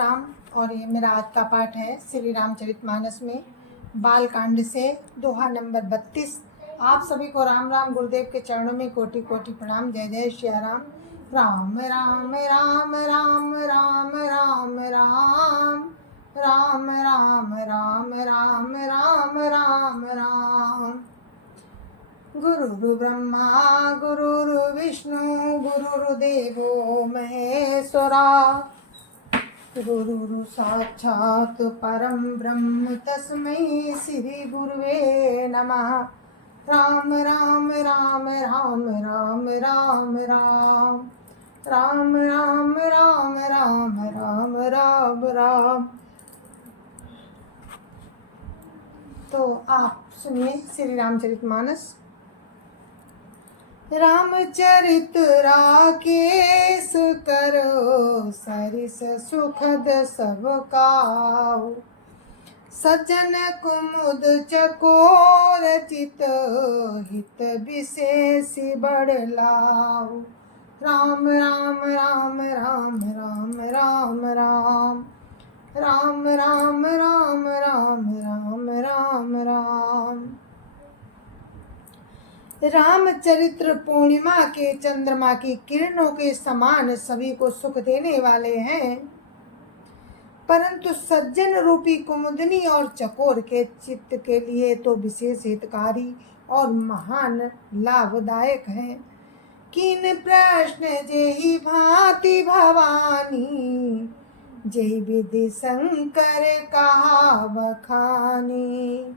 राम। और ये मेरा आज का पाठ है श्री रामचरितमानस में बाल कांड से दोहा नंबर 32। आप सभी को राम राम। गुरुदेव के चरणों में कोटि कोटि प्रणाम। जय जय श्री राम। राम राम राम राम राम राम राम राम राम राम राम राम राम राम। गुरुर् ब्रह्मा गुरुर् विष्णु गुरुर्देवो महेश्वरा गुरुर् साक्षात् परं ब्रह्म तस्मै श्री गुरुवे नमः। राम राम राम राम राम राम राम राम राम राम राम राम राम राम। तो आप सुनिए श्री रामचरितमानस। रामचरित राकेश करो सरिस सुखद सब काहू। सज्जन कुमुद चकोर चित हित विशेष बड़ लाऊ। राम राम राम राम राम राम राम राम राम राम राम राम राम राम। रामचरित्र पूर्णिमा के चंद्रमा की किरणों के समान सभी को सुख देने वाले हैं, परंतु सज्जन रूपी कुमुदनी और चकोर के चित्त के लिए तो विशेष हितकारी और महान लाभदायक हैं। किन प्रश्न जेहि भांति भवानी, जेहि विधि शंकर कहा बखानी।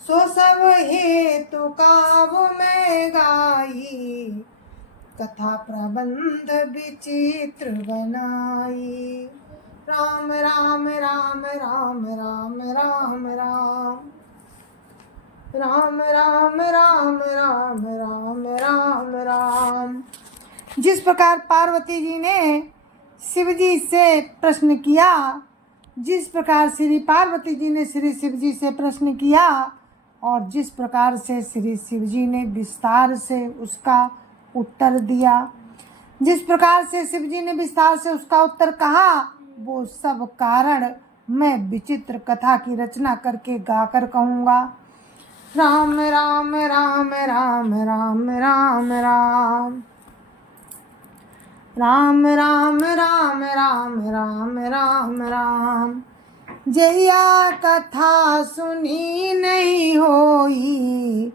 सो सब हेतु काव्य में गाई, कथा प्रबंध विचित्र बनाई। राम राम राम राम राम राम राम राम राम राम राम राम राम राम। जिस प्रकार पार्वती जी ने शिव जी से प्रश्न किया, जिस प्रकार श्री पार्वती जी ने श्री शिव जी से प्रश्न किया और जिस प्रकार से श्री शिव जी ने विस्तार से उसका उत्तर दिया, जिस प्रकार से शिव जी ने विस्तार से उसका उत्तर कहा, वो सब कारण मैं विचित्र कथा की रचना करके गाकर कहूँगा। राम राम राम राम राम राम राम राम राम राम राम राम राम राम। जहिया कथा सुनी नहीं होई,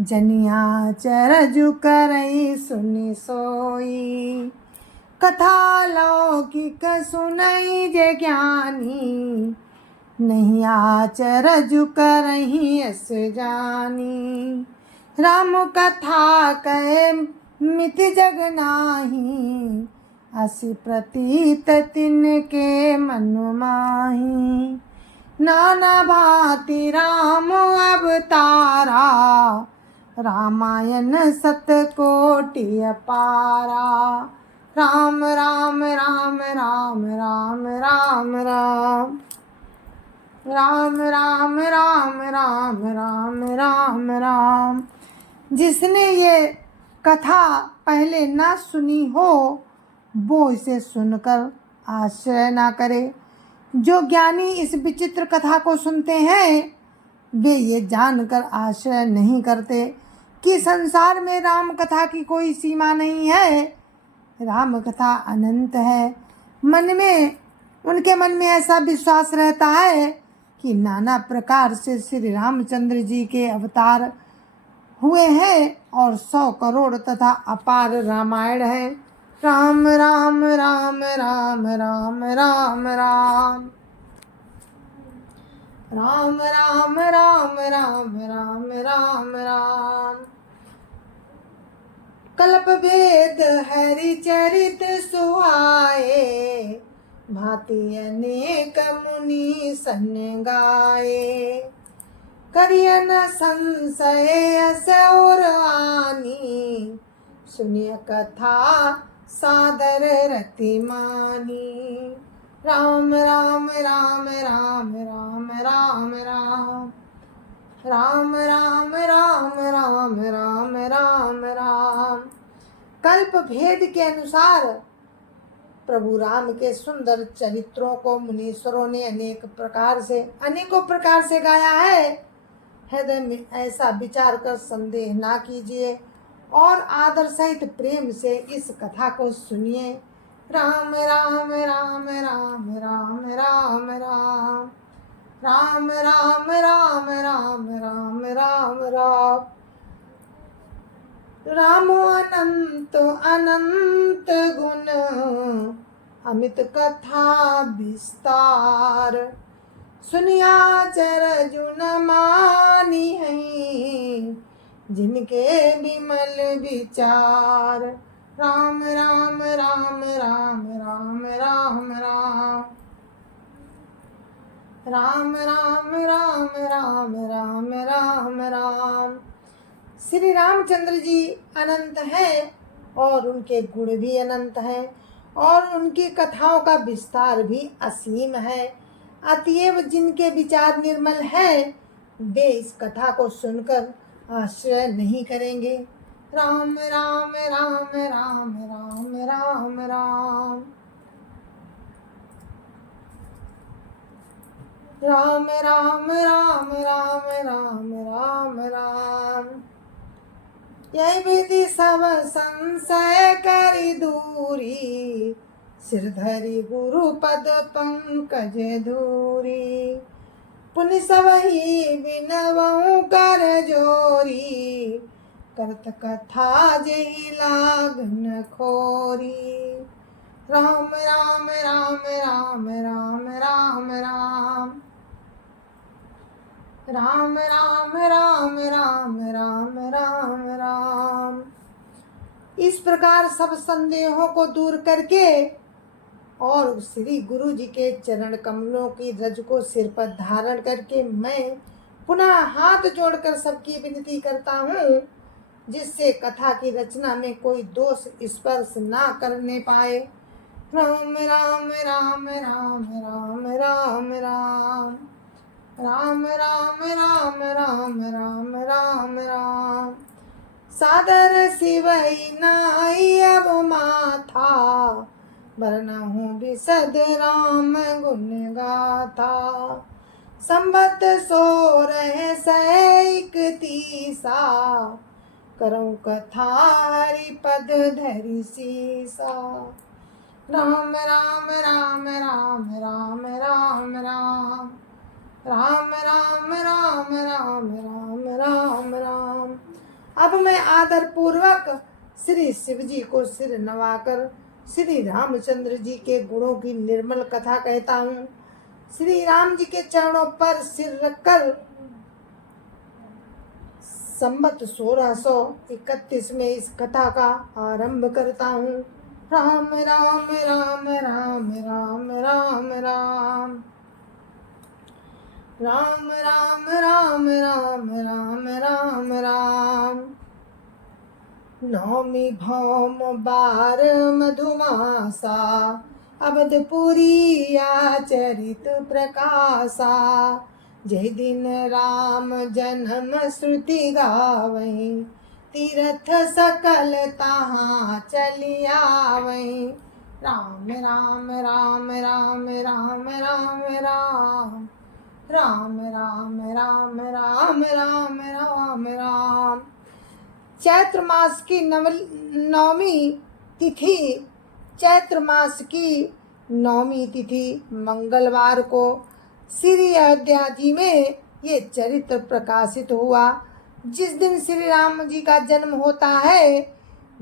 जनिया चरजु करई सुनी सोई। कथा लौकिक सुनई जे ज्ञानी, नहीं आचरजु करही अस जानी। राम कथा कहे मित जग नाही, असि प्रतीत तिनके मन माही। नाना भांति राम अवतारा, रामायण सतकोटि अपारा। राम राम राम राम राम राम राम राम राम राम राम राम राम राम। जिसने ये कथा पहले ना सुनी हो, वो इसे सुनकर आश्रय ना करे। जो ज्ञानी इस विचित्र कथा को सुनते हैं, वे ये जानकर आश्रय नहीं करते कि संसार में राम कथा की कोई सीमा नहीं है। राम कथा अनंत है। उनके मन में ऐसा विश्वास रहता है कि नाना प्रकार से श्री रामचंद्र जी के अवतार हुए हैं और 100 करोड़ तथा अपार रामायण है। राम राम राम राम राम राम राम राम राम राम राम राम राम राम। कल्प वेद हरि चरित सुहाए, भांति अनेक मुनि सन गाए। करियन संशय अस और आनी, सुनिय कथा सादर रति मानी। राम राम राम राम राम राम राम राम राम राम राम राम राम राम। कल्प भेद के अनुसार प्रभु राम के सुंदर चरित्रों को मुनीश्वरों ने अनेकों प्रकार से गाया है। हृदय में ऐसा विचार कर संदेह ना कीजिए और आदर सहित प्रेम से इस कथा को सुनिए। राम राम राम राम राम राम राम राम राम राम राम राम राम राम रामो अनंत अनंत गुण अमित कथा विस्तार सुनिया चर जुन मानी है जिनके विमल विचार। राम राम राम राम राम राम राम राम राम राम राम राम राम राम। श्री रामचंद्र जी अनंत हैं और उनके गुण भी अनंत हैं और उनकी कथाओं का विस्तार भी असीम है। अतएव जिनके विचार निर्मल है वे इस कथा को सुनकर आश्रय नहीं करेंगे। राम राम राम राम राम राम राम राम राम राम राम राम राम राम। यही विधि सब संशय करी दूरी सिर धरी गुरु पद पंकज धूरी पुनि सबहि बिनवहु कर जोरी करत कथा जेहि लागन खोरी। राम राम राम राम राम राम राम राम राम राम राम राम राम राम। इस प्रकार सब संदेहों को दूर करके और श्री गुरु जी के चरण कमलों की रज को सिर पर धारण करके मैं पुनः हाथ जोड़कर सबकी विनती करता हूँ जिससे कथा की रचना में कोई दोष स्पर्श ना करने पाए। राम राम राम राम राम राम राम राम राम राम राम राम राम राम। सादर सिवई नाई अब माथा बरनहु बिसद राम गुण गाथा संबत सो रहे सैक तीसा करऊं कथा हरि पद धरि सीसा। राम राम राम राम राम राम राम राम राम राम राम राम राम राम। अब मैं आदर पूर्वक श्री शिव जी को सिर नवाकर श्री रामचंद्र जी के गुणों की निर्मल कथा कहता हूँ। श्री राम जी के चरणों पर सिर रखकर संबत 1631 में इस कथा का आरंभ करता हूँ। राम राम राम राम राम राम राम राम राम राम राम राम राम राम। नौमी भौम बार मधुमासा अवधपुरी आचरित प्रकाशा जय दिन राम जन्म श्रुति गावै तीर्थ सकल तहाँ चली आवै। राम राम राम राम राम राम राम राम राम राम राम राम राम राम। चैत्र मास की नवमी तिथि मंगलवार को श्री अयोध्या जी में ये चरित्र प्रकाशित हुआ। जिस दिन श्री राम जी का जन्म होता है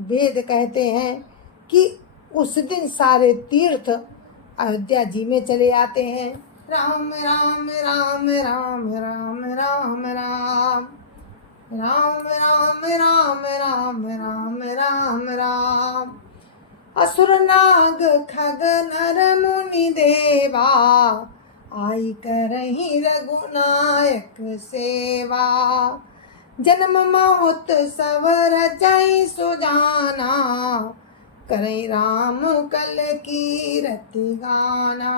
वेद कहते हैं कि उस दिन सारे तीर्थ अयोध्या जी में चले आते हैं। राम राम राम राम राम राम राम राम राम राम राम राम राम राम। असुर नाग खग नर मुनि देवा आई करहि रघुनायक सेवा जन्म महोत्सव रचै सुजाना करई राम कल कीरति गाना।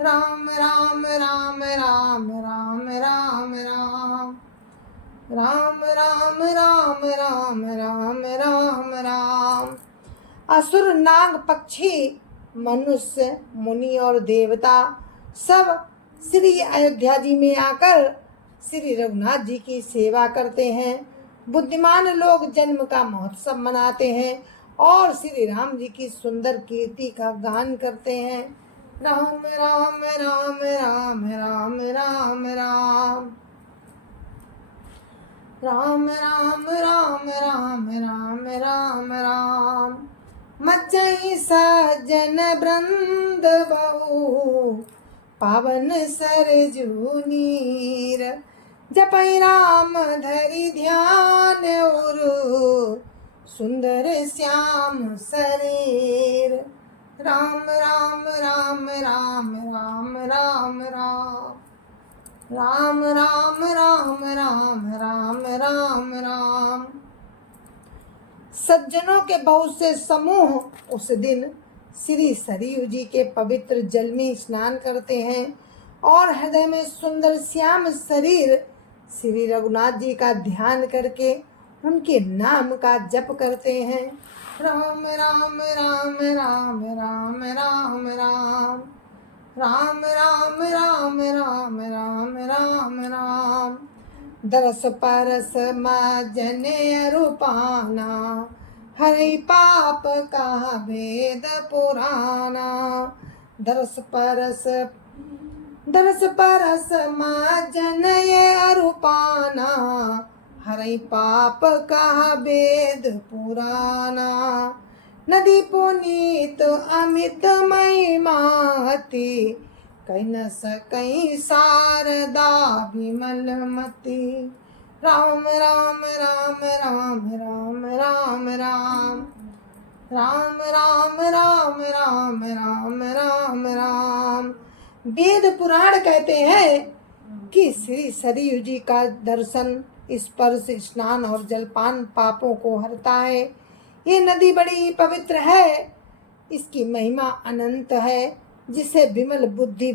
राम राम राम राम राम राम राम राम राम राम राम राम राम राम। असुर नाग पक्षी मनुष्य, मुनि और देवता सब श्री अयोध्या जी में आकर श्री रघुनाथ जी की सेवा करते हैं। बुद्धिमान लोग जन्म का महोत्सव मनाते हैं और श्री राम जी की सुंदर कीर्ति का गान करते हैं। राम राम राम राम राम राम राम राम राम राम राम राम राम राम। मज्जई सज्जन वृंद बहु पावन सरजू नीर। जपै राम धरि ध्यान और सुंदर श्याम शरीर। राम राम राम राम राम राम राम राम राम राम राम राम राम राम। सज्जनों के बहुत से समूह उस दिन श्री सरयू जी के पवित्र जल में स्नान करते हैं और हृदय में सुंदर श्याम शरीर श्री रघुनाथ जी का ध्यान करके उनके नाम का जप करते हैं। राम राम राम राम राम राम राम राम राम राम राम राम राम राम। दरस परस मजने रूपाना हरि पाप का वेद पुराना। दरस परस मजन रूपाना हरि पाप का वेद पुराना। नदी पुनीत अमित महिमाति कहीं न सकई शारदा विमल मति। राम राम राम राम राम राम राम राम राम राम राम राम राम राम। वेद पुराण कहते हैं कि श्री सरयू जी का दर्शन, स्पर्श, स्नान और जलपान पापों को हरता है। ये नदी बड़ी पवित्र है, इसकी महिमा अनंत है, जिसे विमल बुद्धि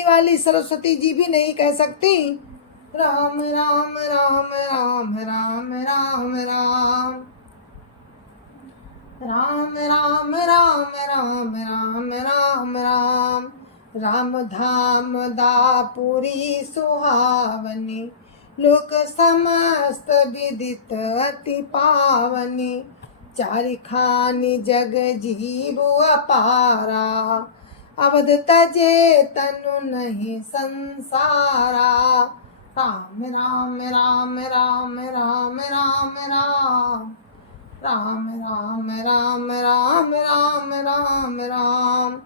वाली सरस्वती जी भी नहीं कह सकती। राम राम राम राम राम राम राम राम राम राम राम राम राम राम। राम धाम दापुरी सुहावनी लोक समस्त विदित अति पावनी। चारि खानी जग जीव अपारा अवध तजे तनु नहीं संसारा। राम राम राम राम राम राम राम राम राम राम राम राम राम राम।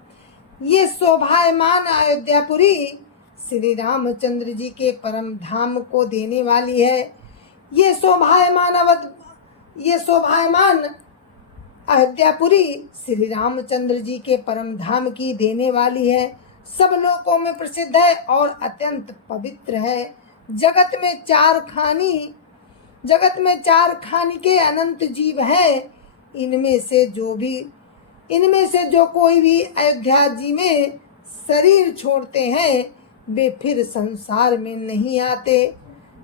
ये शोभायमान अयोध्यापुरी श्री रामचंद्र जी के परम धाम को देने वाली है। ये शोभायमान अयोध्यापुरी श्री रामचंद्र जी के परम धाम की देने वाली है। सब लोकों में प्रसिद्ध है और अत्यंत पवित्र है। जगत में चार खानी के अनंत जीव हैं। इनमें से जो कोई भी अयोध्या जी में शरीर छोड़ते हैं वे फिर संसार में नहीं आते।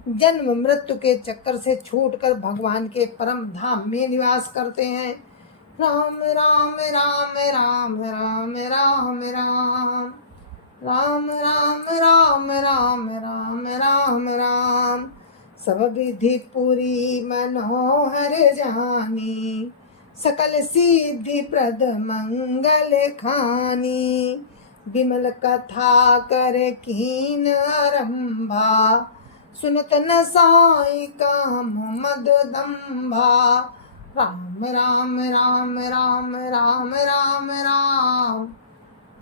जन्म मृत्यु के चक्कर से छूटकर भगवान के परम धाम में निवास करते हैं। राम राम राम राम राम राम राम राम राम राम राम राम राम राम। सब विधि पूरी मनोहर जानी सकल सिद्धि प्रद मंगल खानी। विमल कथा कर कीन आरंभा सुनत न साई काम मद दंभा। राम राम राम राम राम राम राम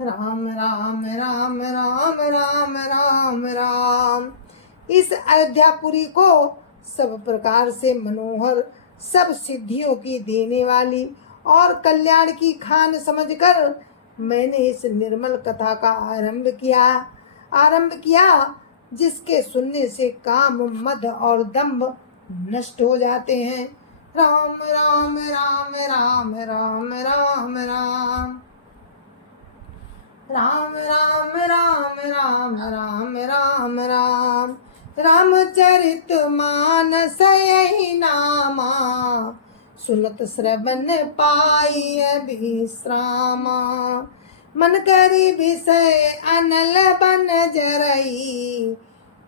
राम राम राम राम राम राम राम। इस अयोध्यापुरी को सब प्रकार से मनोहर, सब सिद्धियों की देने वाली और कल्याण की खान समझकर मैंने इस निर्मल कथा का आरंभ किया जिसके सुनने से काम, मद और दंभ नष्ट हो जाते हैं। राम राम राम राम राम राम राम राम राम राम राम राम राम राम। रामचरित मानस यही नामा सुनत श्रवण पाई विश्रामा। मन करी विषय अनल बन जरई,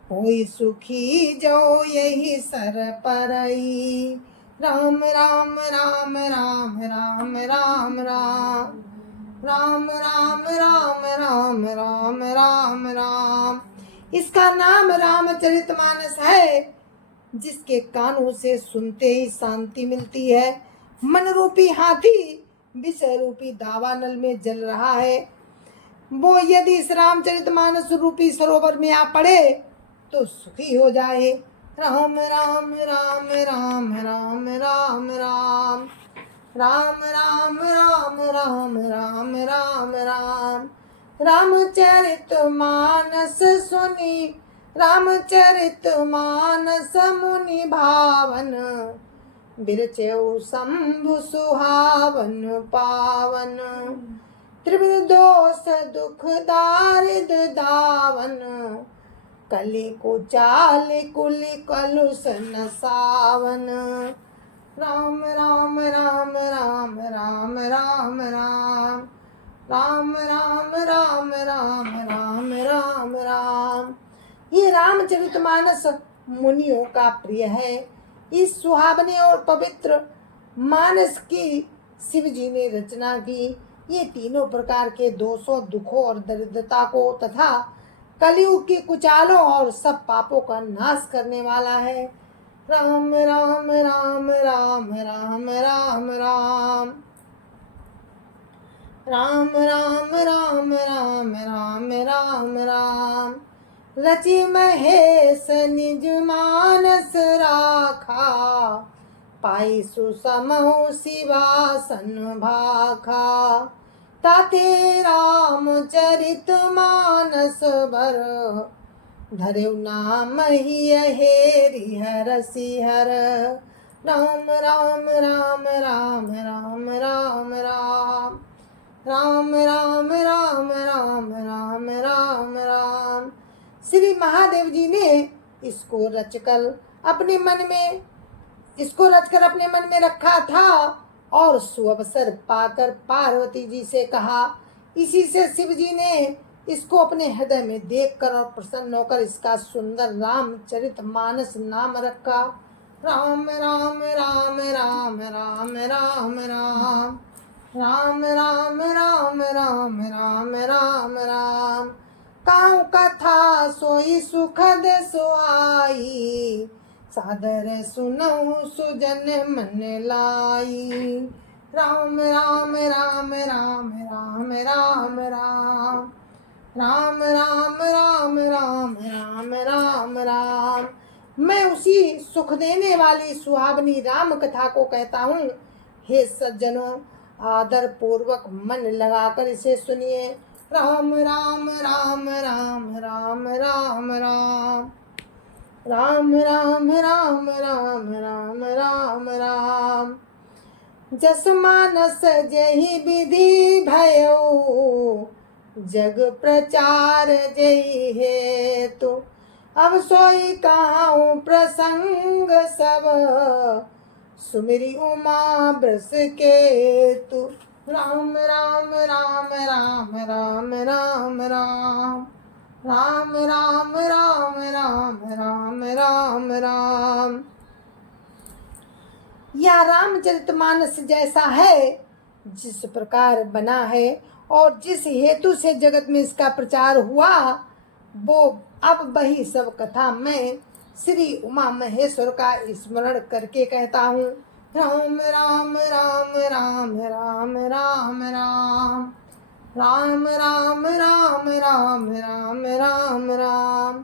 होई सुखी जो यही सर परई। राम राम राम राम राम राम राम राम राम राम राम राम राम राम। इसका नाम रामचरितमानस है, जिसके कानों से सुनते ही शांति मिलती है। मन रूपी हाथी विषय रूपी दावानल में जल रहा है, वो यदि इस रामचरितमानस रूपी सरोवर में आ पड़े तो सुखी हो जाए। राम राम राम राम राम राम राम राम राम राम राम राम राम राम। रामचरित मानस सुनी, रामचरित मानस मुनि भावन, बिरचेउ शंभु सुहावन पावन। त्रिविध दोष दुख दारिद दावन, कली कुचाल कुलि कलुष नसावन। राम राम राम राम राम राम राम राम राम राम राम राम राम राम। ये रामचरितमानस मुनियों का प्रिय है। इस सुहावने और पवित्र मानस की शिव जी ने रचना की। ये तीनों प्रकार के दोषों, दुखों और दरिद्रता को तथा कलयुग के कुचालों और सब पापों का नाश करने वाला है। राम राम राम राम राम राम राम राम राम राम राम राम राम राम। रचि महेश निज मानस राखा, पाई सुसमहु शिवासन भाखा। ताते रामचरित मानस बर, धरेउ नाम ही हेरि हर सिहर। राम राम राम राम राम राम राम राम राम राम राम राम राम राम। श्री महादेव जी ने इसको रचकर अपने मन में रखा था और सुअवसर पाकर पार्वती जी से कहा। इसी से शिव जी ने इसको अपने हृदय में देखकर और प्रसन्न होकर इसका सुंदर रामचरितमानस नाम रखा। राम राम राम राम राम राम राम राम राम राम राम राम राम राम। काऊ कथा सोई सुखद सुहाई, सादर सुनऊ सुजन मन लाई। राम राम राम राम राम राम राम राम राम राम राम राम राम राम। मैं उसी सुख देने वाली सुहावनी राम कथा को कहता हूँ। हे सज्जनों, आदर पूर्वक मन लगाकर इसे सुनिए। राम राम राम राम राम राम राम राम राम राम राम राम राम राम। जस मानस जहि विधि भयो, जग प्रचार जय हेतु। अब सोई कहाऊं प्रसंग सब, सुमिरी उमा ब्रस केतु। राम राम राम राम राम राम राम राम राम राम राम राम राम राम। यह रामचरितमानस जैसा है, जिस प्रकार बना है और जिस हेतु से जगत में इसका प्रचार हुआ, वो अब वही सब कथा मैं श्री उमा महेश्वर का स्मरण करके कहता हूँ। राम राम राम राम राम राम राम राम राम राम राम राम राम राम।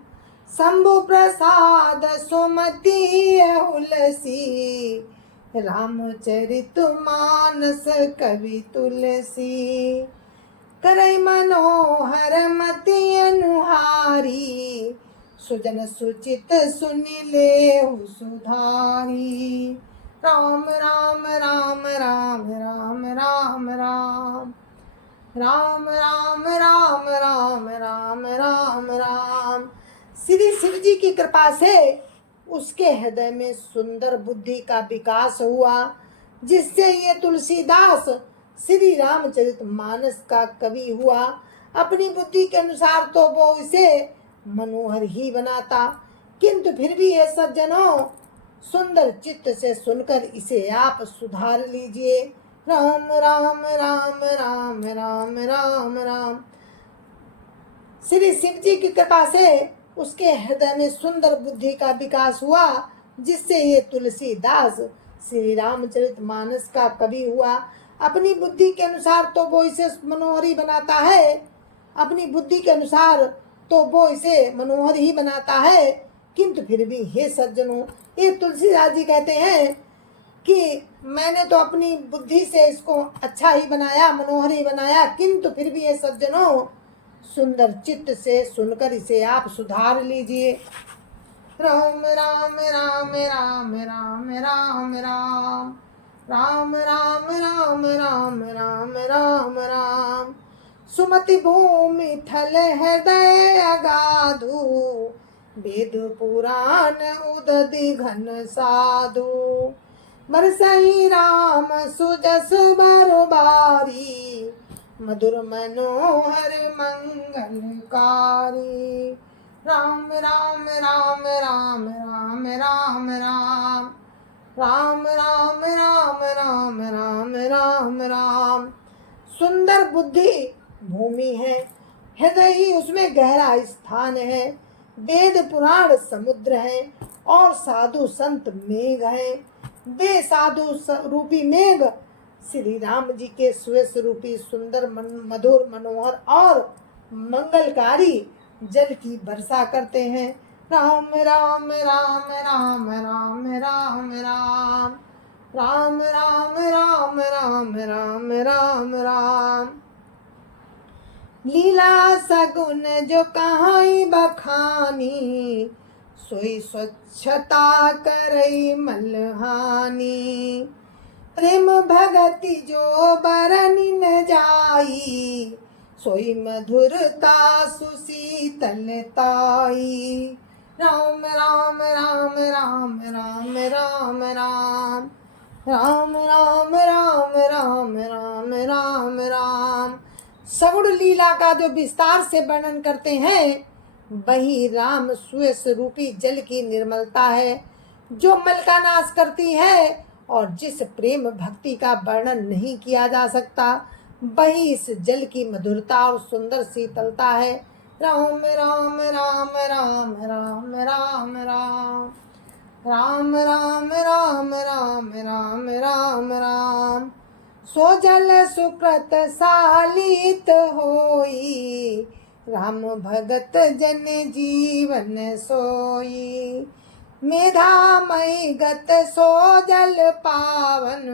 शंभु प्रसाद सुमति हुलसी, रामचरित मानस कवि तुलसी। करई मनोहर मति अनुहारी, सुजन सुचित सुनि लेहु सुधारी। राम राम राम राम राम राम राम राम राम राम राम राम राम राम। श्री शिव जी की कृपा से उसके हृदय में सुंदर बुद्धि का विकास हुआ जिससे ये तुलसीदास श्री रामचरितमानस का कवि हुआ। अपनी बुद्धि के अनुसार तो वो इसे मनोहर ही बनाता, किंतु फिर भी ये सज्जनों सुंदर चित्त से सुनकर इसे आप सुधार लीजिए। राम राम राम राम राम राम राम। श्री शिव जी की कृपा से उसके हृदय में सुंदर बुद्धि का विकास हुआ, जिससे ये तुलसीदास श्री रामचरितमानस का कवि हुआ। अपनी बुद्धि के अनुसार तो वो इसे मनोहर ही बनाता है, अपनी बुद्धि के अनुसार तो वो इसे मनोहर ही बनाता है, किंतु फिर भी हे सज्जनों, ये तुलसीदास जी कहते हैं कि मैंने तो अपनी बुद्धि से इसको अच्छा ही बनाया, मनोहर ही बनाया, किंतु फिर भी ये सज्जनों सुंदर चित्त से सुनकर इसे आप सुधार लीजिए। राम राम राम राम राम राम राम राम राम राम राम राम राम राम। सुमति भूमि थल हृदय अगाधु, वेद पुराण उदधि घन साधु। बरसई राम सुजस बरबारी, मधुर मनोहर मंगलकारी। राम राम राम राम राम राम राम राम राम राम राम राम राम राम। सुंदर बुद्धि भूमि है, हृदय ही उसमें गहरा स्थान है। वेद पुराण समुद्र है और साधु संत मेघ है। वे साधु रूपी मेघ श्री राम जी के सुयस रूपी सुंदर मधुर मनोहर और मंगलकारी जल की वर्षा करते हैं। राम राम राम राम राम राम राम राम राम राम राम राम राम राम। लीला सगुन जो कहाई बखानी, सोई स्वच्छता करई मलहानी। प्रेम भगति जो बरनि न जाई, सोई मधुरता सुशीतलताई। राम राम राम राम राम राम राम राम राम राम राम राम राम राम। सगुण लीला का जो विस्तार से वर्णन करते हैं, वही राम सुयस रूपी जल की निर्मलता है, जो मल का नाश करती है, और जिस प्रेम भक्ति का वर्णन नहीं किया जा सकता, वही इस जल की मधुरता और सुंदर शीतलता है। राम राम राम राम राम राम राम राम राम राम राम राम राम राम। सो जल सुकृत सालित होई, राम भगत जन जीवन सोई। मेधामय गत सो जल पावन,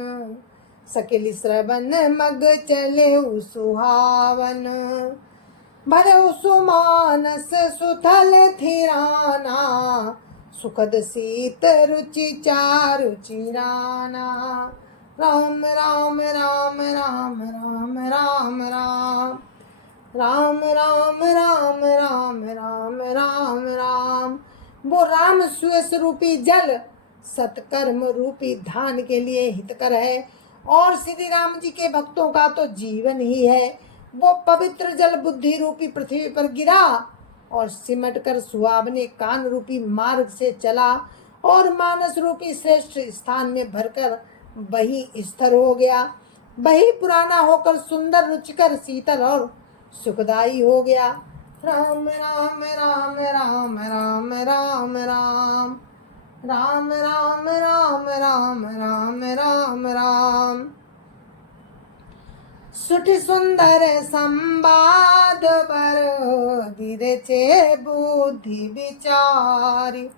सकिल श्रवण मग चले सुहावन। भरऊ सुमानस सुथल थिराना, सुखद शीत रुचि चारु चिराना। राम राम राम राम राम राम राम राम राम राम राम राम राम राम। वो राम सुयस रूपी जल सत्कर्म रूपी धान के लिए हितकर है, और श्री राम जी के भक्तों का तो जीवन ही है। वो पवित्र जल बुद्धि रूपी पृथ्वी पर गिरा और सिमट कर सुहावने कान रूपी मार्ग से चला, और मानस रूपी श्रेष्ठ स्थान में भरकर वही स्थिर हो गया। वही पुराना होकर सुंदर रुचिकर शीतल और सुखदायी हो गया। राम राम राम राम राम राम राम राम राम राम राम राम राम राम। सुठ सुंदर संवाद बर, विरचे बुद्धि विचारी।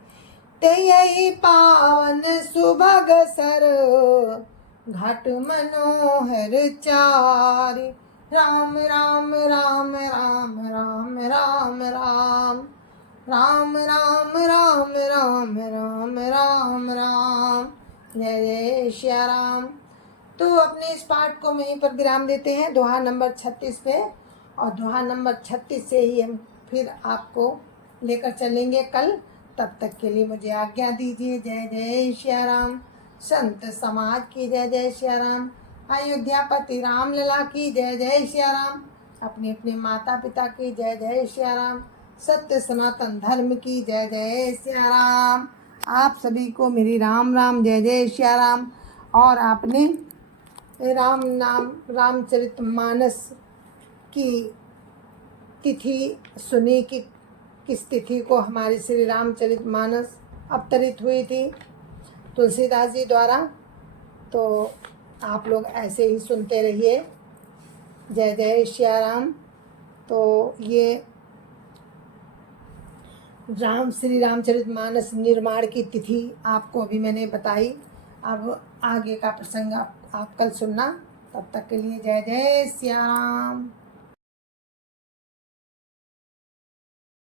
ते यही पावन सुभग सर, घाट मनोहर चारि। राम राम राम राम राम राम राम राम राम राम राम राम राम राम। जय जय श्री राम। तो अपने इस पाठ को वहीं पर विराम देते हैं, दोहा नंबर 36 पे, और दोहा नंबर 36 से ही हम फिर आपको लेकर चलेंगे कल। तब तक के लिए मुझे आज्ञा दीजिए। जय जय श्री राम। संत समाज की जय जय सिया राम। अयोध्यापति राम लला की जय जय सिया राम। अपने अपने माता पिता की जय जय सिया राम। सत्य सनातन धर्म की जय जय सिया राम। आप सभी को मेरी राम राम जय जय सिया राम। और आपने राम नाम रामचरितमानस की तिथि सुनी कि किस तिथि को हमारे श्री रामचरितमानस अवतरित हुई थी तुलसीदास जी द्वारा। तो आप लोग ऐसे ही सुनते रहिए। जय जय सिया राम। तो ये श्री रामचरितमानस निर्माण की तिथि आपको अभी मैंने बताई। अब आगे का प्रसंग आप कल सुनना। तब तक के लिए जय जय सिया राम।